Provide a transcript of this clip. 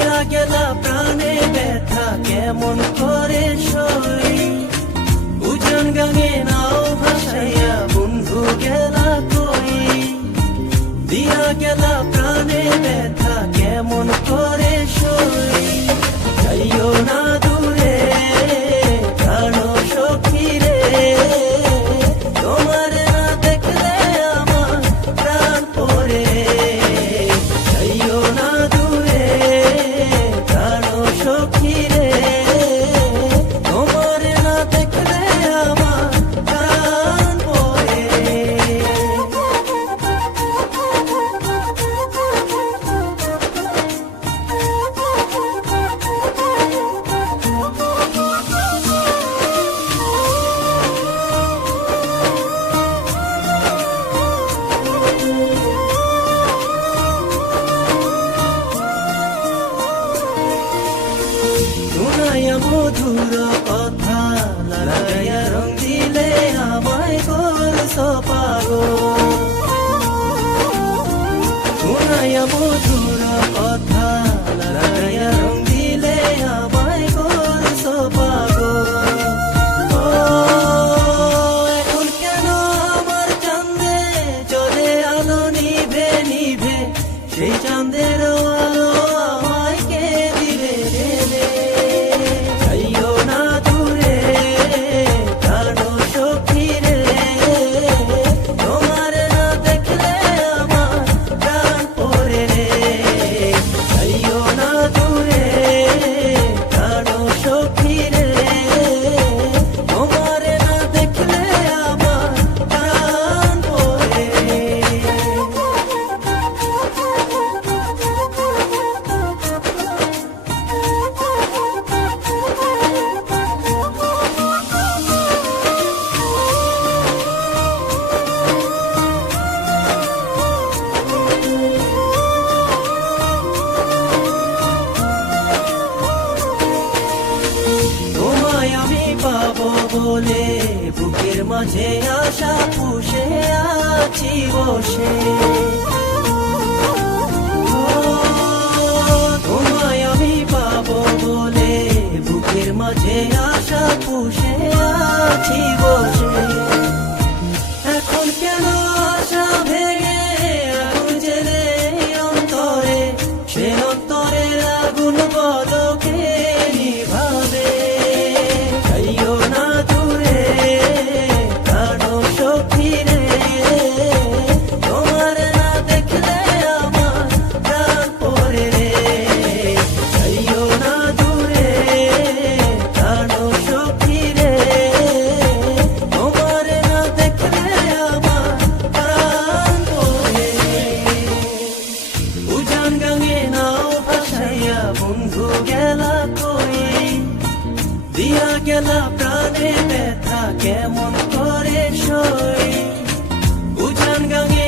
দিয়া গেলা প্রাণে ব্যথা কেমন করে সই, উজান গাঙে নাও ভাসাইয়া বন্ধু গেলা কই, দিয়া গেলা প্রাণে ব্যথা কেমন করে সই। যাইও না দূরে প্রাণ সখী রে, তোমার না দেখলে আমার প্রাণ পড়ে। যাইও না দূরে প্রাণ সখী রে, তোমার না দেখলে আমার প্রাণ পড়ে। শোনাইয়া মধুর কথা লাগাইয়া রং দিলে আমায় করছ পাগল, শোনাইয়া মধুর কথা লাগাইয়া রং দিলে আমায় করছ পাগল। ও এখন কেন আমার চাঁদে চলে আলো নিভে নিভে, সেই চাঁদের আলো আমায় কে দিবে রে। যাইও না দূরে প্রাণ সখী রে, তোমার না দেখলে আমার প্রাণ পড়ে রে। যাইও না দূরে প্রাণ সখী রে, তোমার না দেখলে আমার প্রাণ পড়ে। তোমায় আমি পাবো বলে বুকের মাঝে আশা পুষে আছি বসে। ও, তোমায় আমি পাবো বলে বুকের মাঝে আশা পুষে আছি বসে। এখন কেন আশা ভেঙে আগুন জেলে অন্তরে, সে অন্তরে আগুন বলকে নিভাবে। যাইও না দূরে প্রাণ সখী রে, তোমার না দেখলে আমার প্রাণ পড়ে রে। যাইও না দূরে প্রাণ সখী রে, তোমার না দেখলে আমার প্রাণ পড়ে। উজান গাঙে নাও ভাসাইয়া বন্ধু গেলা কই, দিয়া গেলা প্রাণে ব্যথা কেমন করে সই, উজান গাঙে